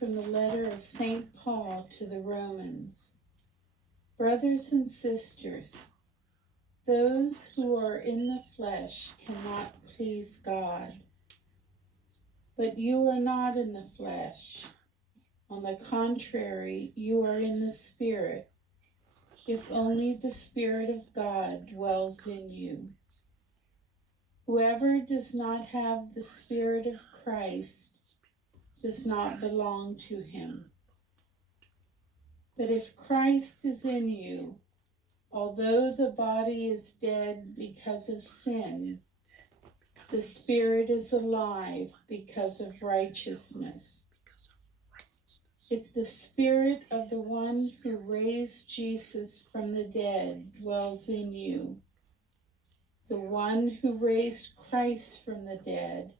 from the letter of St. Paul to the Romans. Brothers and sisters, those who are in the flesh cannot please God. But you are not in the flesh. On the contrary, you are in the Spirit, if only the Spirit of God dwells in you. Whoever does not have the Spirit of Christ does not belong to him. But if Christ is in you, although the body is dead because of sin, the Spirit is alive because of righteousness. If the Spirit of the one who raised Jesus from the dead dwells in you, the one who raised Christ from the dead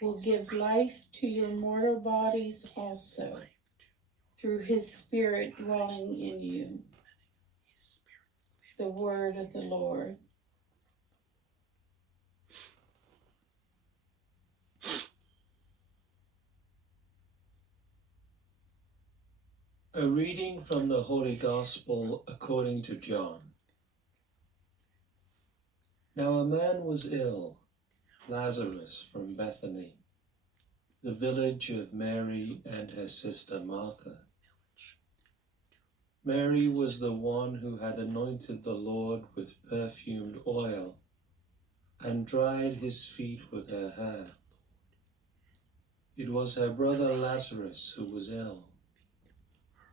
will give life to your mortal bodies also, through his Spirit dwelling in you. The word of the Lord. A reading from the Holy Gospel according to John. Now a man was ill, Lazarus from Bethany, the village of Mary and her sister Martha. Mary was the one who had anointed the Lord with perfumed oil and dried his feet with her hair. It was her brother Lazarus who was ill.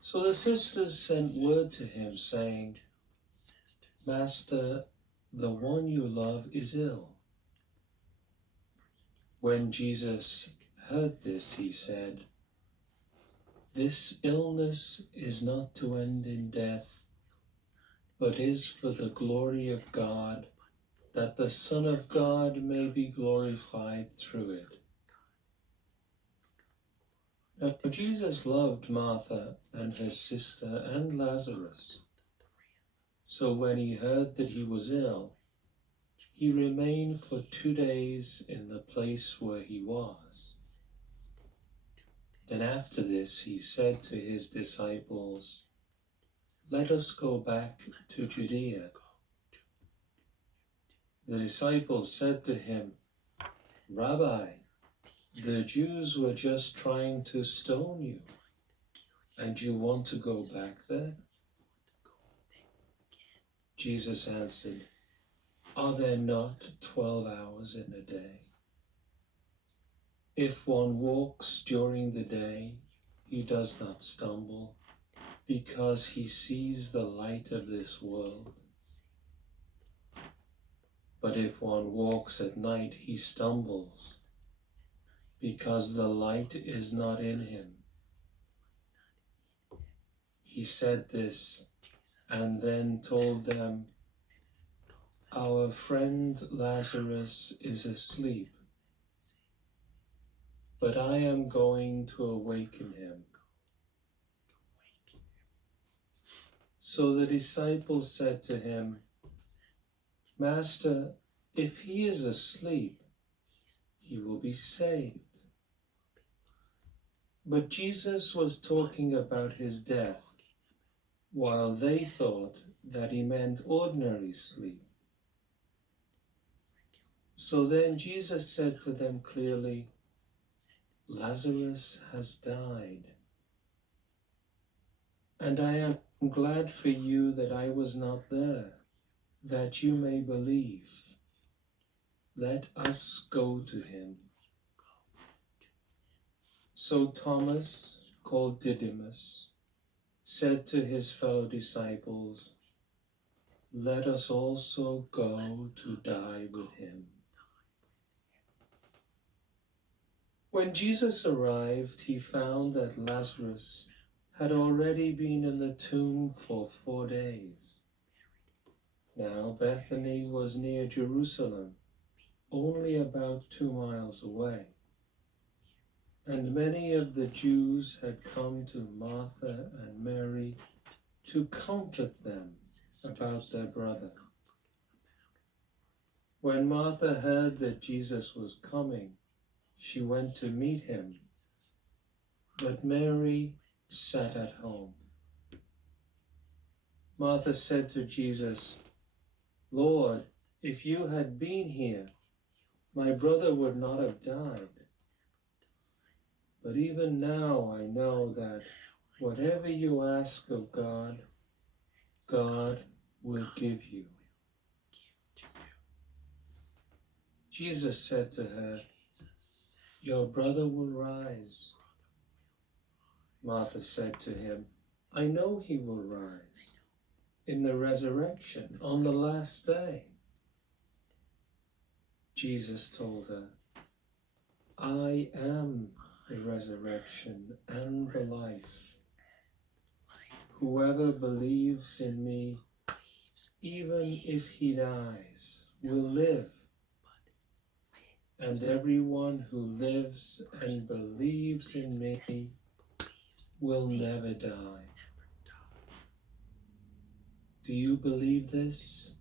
So the sisters sent word to him, saying, Master, the one you love is ill. When Jesus heard this, he said, This illness is not to end in death, but is for the glory of God, that the Son of God may be glorified through it. Now Jesus loved Martha and her sister and Lazarus. So when he heard that he was ill, he remained for 2 days in the place where he was. Then after this he said to his disciples, Let us go back to Judea. The disciples said to him, Rabbi, the Jews were just trying to stone you, and you want to go back there? Jesus answered, Are there not 12 hours in a day? If one walks during the day, he does not stumble, because he sees the light of this world. But if one walks at night, he stumbles, because the light is not in him. He said this, and then told them, Our friend Lazarus is asleep, but I am going to awaken him. So the disciples said to him, Master, if he is asleep, he will be saved. But Jesus was talking about his death, while they thought that he meant ordinary sleep. So then Jesus said to them clearly, Lazarus has died. And I am glad for you that I was not there, that you may believe. Let us go to him. So Thomas, called Didymus, said to his fellow disciples, Let us also go to die with him. When Jesus arrived, he found that Lazarus had already been in the tomb for 4 days. Now Bethany was near Jerusalem, only about 2 miles away. And many of the Jews had come to Martha and Mary to comfort them about their brother. When Martha heard that Jesus was coming, she went to meet him, but Mary sat at home. Martha said to Jesus, "Lord, if you had been here, my brother would not have died. But even now I know that whatever you ask of God, God will give you." Jesus said to her, "Your brother will rise." Martha said to him, "I know he will rise in the resurrection on the last day." Jesus told her, "I am the resurrection and the life. Whoever believes in me, even if he dies, will live. And everyone who lives and believes in me will never die." "Do you believe this?"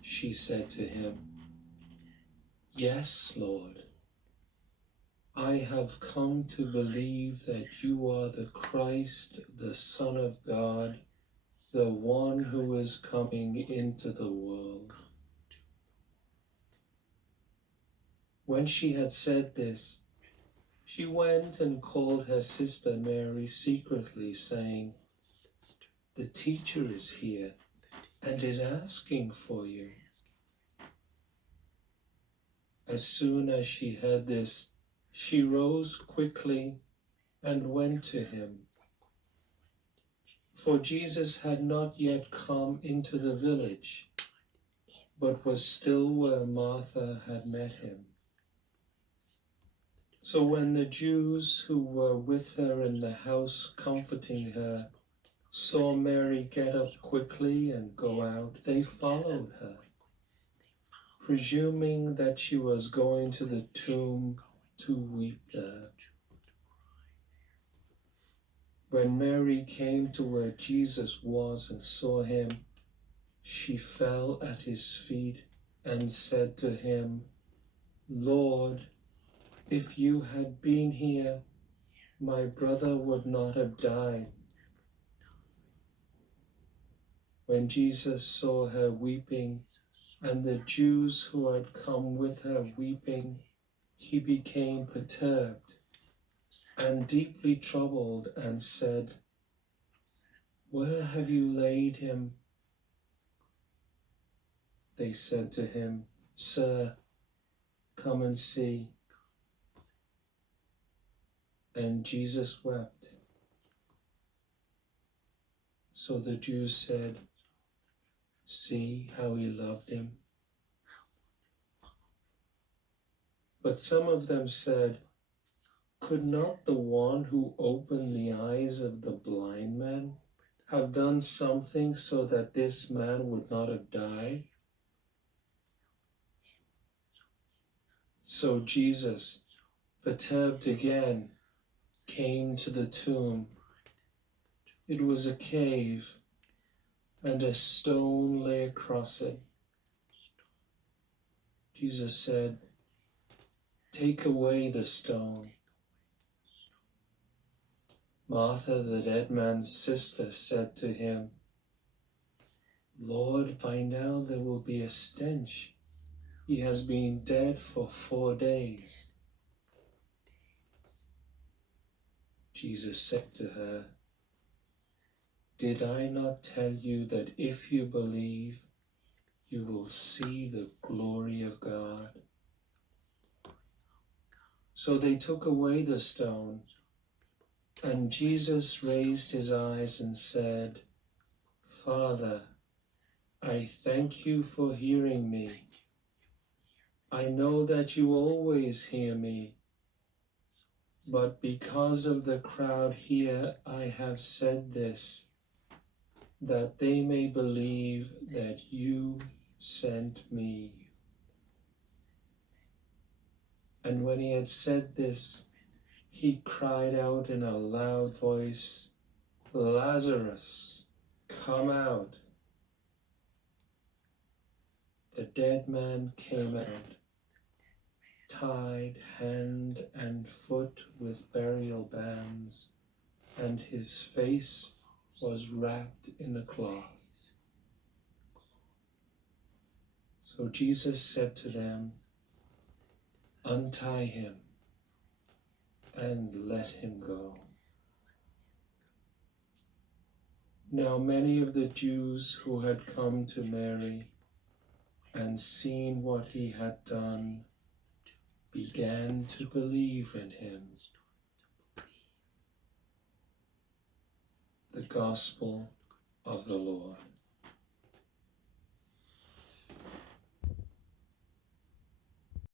She said to him, "Yes, Lord. I have come to believe that you are the Christ, the Son of God, the one who is coming into the world." When she had said this, she went and called her sister Mary secretly, saying, "The teacher is here and is asking for you." As soon as she heard this, she rose quickly and went to him. For Jesus had not yet come into the village, but was still where Martha had met him. So when the Jews who were with her in the house comforting her saw Mary get up quickly and go out, they followed her, presuming that she was going to the tomb to weep there. When Mary came to where Jesus was and saw him, she fell at his feet and said to him, "Lord, if you had been here, my brother would not have died." When Jesus saw her weeping, and the Jews who had come with her weeping, he became perturbed and deeply troubled and said, "Where have you laid him?" They said to him, "Sir, come and see." And Jesus wept. So the Jews said, "See how he loved him." But some of them said, "Could not the one who opened the eyes of the blind man have done something so that this man would not have died?" So Jesus, perturbed again, came to the tomb. It was a cave, and a stone lay across it. Jesus said, "Take away the stone." Martha, the dead man's sister, said to him, "Lord, by now there will be a stench. He has been dead for 4 days." Jesus said to her, "Did I not tell you that if you believe, you will see the glory of God?" So they took away the stone, and Jesus raised his eyes and said, "Father, I thank you for hearing me. I know that you always hear me, but because of the crowd here, I have said this, that they may believe that you sent me." And when he had said this, he cried out in a loud voice, "Lazarus, come out." The dead man came out, tied hand and foot with burial bands, and his face was wrapped in a cloth. So Jesus said to them, "Untie him and let him go." Now many of the Jews who had come to Mary and seen what he had done began to believe in him. The Gospel of the Lord.